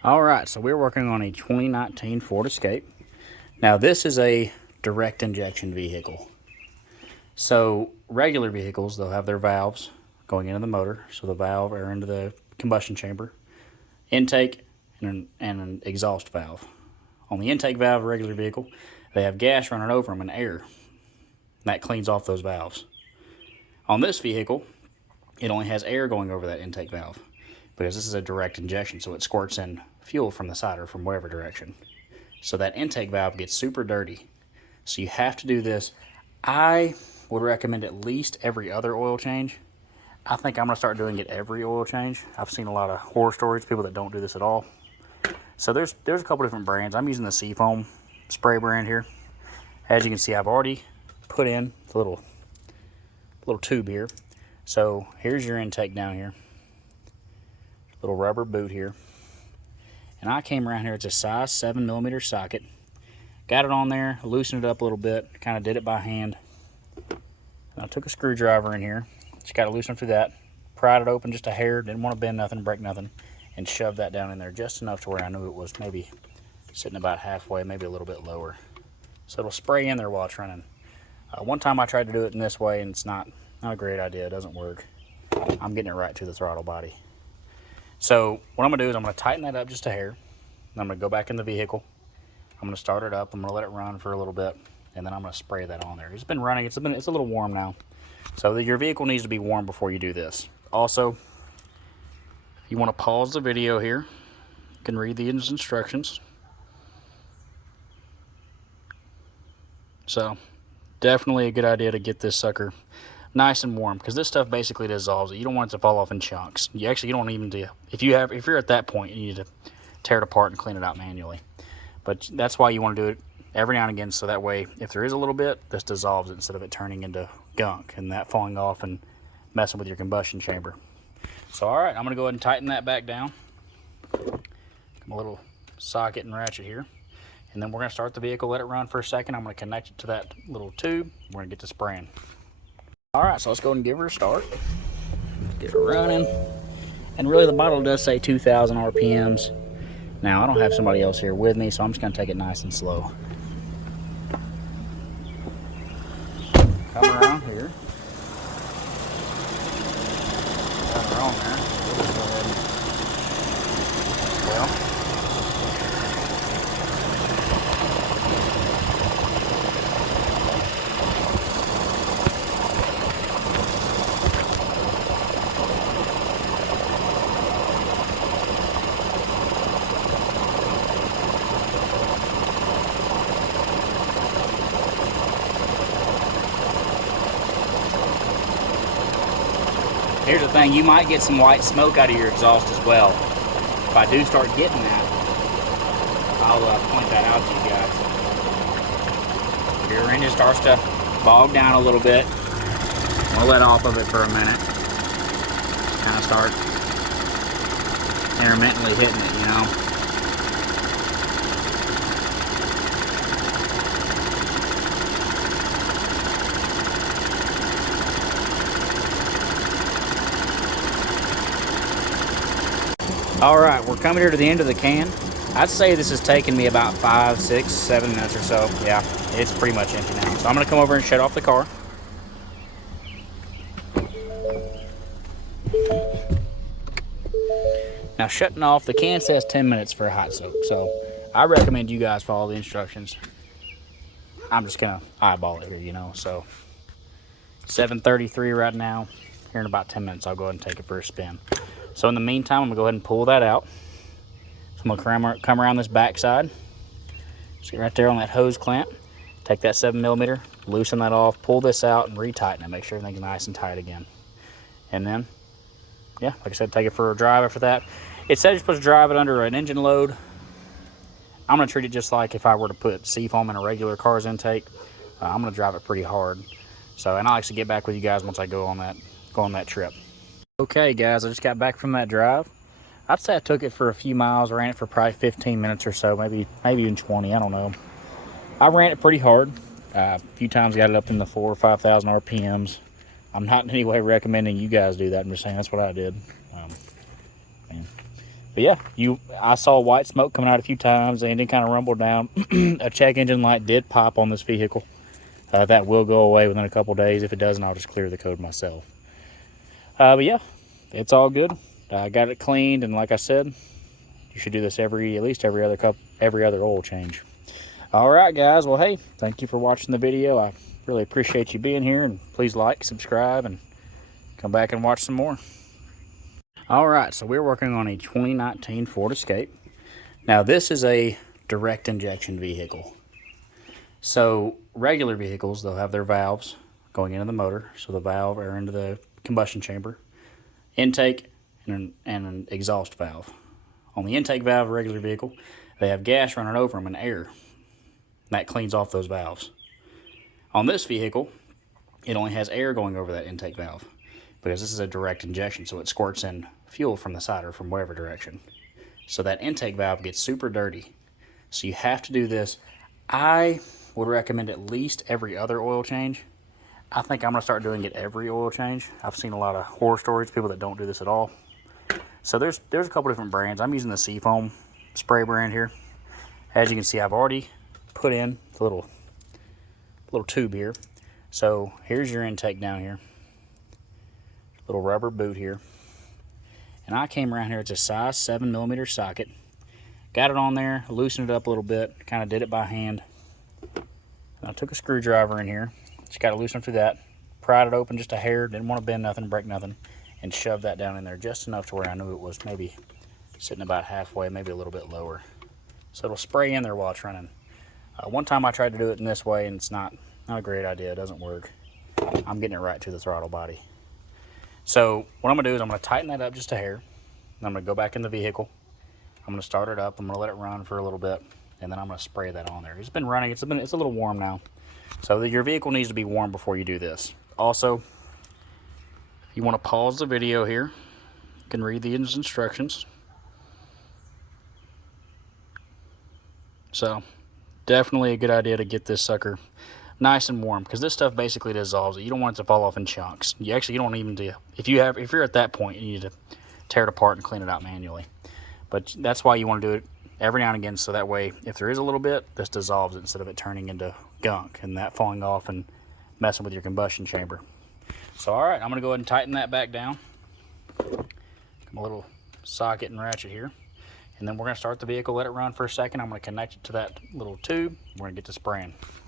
All right, so we're working on a 2019 Ford Escape. Now this is a direct injection vehicle. So regular vehicles, they'll have their valves going into the motor, so the valve or into the combustion chamber, intake, and an exhaust valve. On the intake valve of a regular vehicle, they have gas running over them and air. That cleans off those valves. On this vehicle, it only has air going over that intake valve because this is a direct injection, so it squirts in fuel from the side or from wherever direction. So that intake valve gets super dirty. So you have to do this. I would recommend at least every other oil change. I think I'm going to start doing it every oil change. I've seen a lot of horror stories, people that don't do this at all. So there's a couple different brands. I'm using the Seafoam spray brand here. As you can see, I've already put in the little tube here. So here's your intake down here. Little rubber boot here. And I came around here, it's a size 7mm socket. Got it on there, loosened it up a little bit, kind of did it by hand. And I took a screwdriver in here, just got to loosen through that, pried it open just a hair, didn't want to bend nothing, break nothing, and shoved that down in there just enough to where I knew it was maybe sitting about halfway, maybe a little bit lower. So it'll spray in there while it's running. One time I tried to do it in this way, and it's not a great idea, it doesn't work. I'm getting it right to the throttle body. So what I'm going to do is I'm going to tighten that up just a hair. And I'm going to go back in the vehicle. I'm going to start it up. I'm going to let it run for a little bit. And then I'm going to spray that on there. It's been running. It's a little warm now. So your vehicle needs to be warm before you do this. Also, if you want to pause the video here, you can read the instructions. So definitely a good idea to get this sucker nice and warm, because this stuff basically dissolves it. You don't want it to fall off in chunks. You don't even do, if you're at that point, you need to tear it apart and clean it out manually. But that's why you want to do it every now and again, so that way if there is a little bit, this dissolves it instead of it turning into gunk and that falling off and messing with your combustion chamber. So all right, I'm going to go ahead and tighten that back down. A little socket and ratchet here. And then we're going to start the vehicle, let it run for a second. I'm going to connect it to that little tube. We're going to get to spraying. All right, so let's go ahead and give her a start. Get her running. And really the bottle does say 2,000 RPMs. Now, I don't have somebody else here with me, so I'm just going to take it nice and slow. Come around here. Got her on there. We'll just go ahead and, well, here's the thing, you might get some white smoke out of your exhaust as well. If I do start getting that, I'll point that out to you guys. If your engine starts to bog down a little bit, we'll let off of it for a minute. Kind of start intermittently hitting it, you know. All right, we're coming here to the end of the can. I'd say this has taken me about 5, 6, 7 minutes or so. Yeah, it's pretty much empty now. So I'm gonna come over and shut off the car. Now shutting off, the can says 10 minutes for a hot soak. So I recommend you guys follow the instructions. I'm just gonna eyeball it here, you know. So 7:33 right now. Here in about 10 minutes, I'll go ahead and take it for a spin. So in the meantime, I'm gonna go ahead and pull that out. So I'm gonna come around this back side. See right there on that hose clamp. Take that 7mm, loosen that off, pull this out and retighten it. Make sure everything's nice and tight again. And then, yeah, like I said, take it for a drive after that. It says you're supposed to drive it under an engine load. I'm gonna treat it just like if I were to put Seafoam in a regular car's intake. I'm gonna drive it pretty hard. So, and I'll actually get back with you guys once I go on that trip. Okay guys, I just got back from that drive. I'd say I took it for a few miles, ran it for probably 15 minutes or so, maybe even 20, I don't know. I ran it pretty hard. A few times got it up in the 4,000 or 5,000 RPMs. I'm not in any way recommending you guys do that. I'm just saying that's what I did. Man, But yeah, I saw white smoke coming out a few times. The engine kind of rumbled down. A check engine light did pop on this vehicle. That will go away within a couple days. If it doesn't, I'll just clear the code myself. But yeah, it's all good. I got it cleaned, and like I said, you should do this at least every other oil change. All right, guys. Well, hey, thank you for watching the video. I really appreciate you being here, and please like, subscribe, and come back and watch some more. All right, so we're working on a 2019 Ford Escape. Now, this is a direct injection vehicle. So regular vehicles, they'll have their valves going into the motor, so the valve are into the combustion chamber, intake, and an exhaust valve. On the intake valve of a regular vehicle, they have gas running over them and air. That cleans off those valves. On this vehicle, it only has air going over that intake valve because this is a direct injection, so it squirts in fuel from the side or from whatever direction. So that intake valve gets super dirty. So you have to do this. I would recommend at least every other oil change. I think I'm going to start doing it every oil change. I've seen a lot of horror stories, people that don't do this at all. So there's a couple different brands. I'm using the Seafoam spray brand here. As you can see, I've already put in the little tube here. So here's your intake down here. Little rubber boot here. And I came around here, it's a size 7mm socket. Got it on there, loosened it up a little bit, kind of did it by hand. And I took a screwdriver in here, just got to loosen through that, pried it open just a hair, didn't want to bend nothing, break nothing, and shoved that down in there just enough to where I knew it was maybe sitting about halfway, maybe a little bit lower. So it'll spray in there while it's running. One time I tried to do it in this way, and it's not a great idea, it doesn't work. I'm getting it right to the throttle body. So what I'm going to do is I'm going to tighten that up just a hair. Then I'm going to go back in the vehicle. I'm going to start it up. I'm going to let it run for a little bit, and then I'm going to spray that on there. It's been running. It's a little warm now. So your vehicle needs to be warm before you do this. Also, if you want to pause the video here, you can read the instructions. So definitely a good idea to get this sucker nice and warm, because this stuff basically dissolves it. You don't want it to fall off in chunks. You don't even do, if you're at that point, you need to tear it apart and clean it out manually. But that's why you want to do it every now and again, so that way if there is a little bit, this dissolves it instead of it turning into gunk and that falling off and messing with your combustion chamber. So all right, I'm going to go ahead and tighten that back down. Come a little socket and ratchet here, and then we're going to start the vehicle, let it run for a second. I'm going to connect it to that little tube. We're going to get to spraying.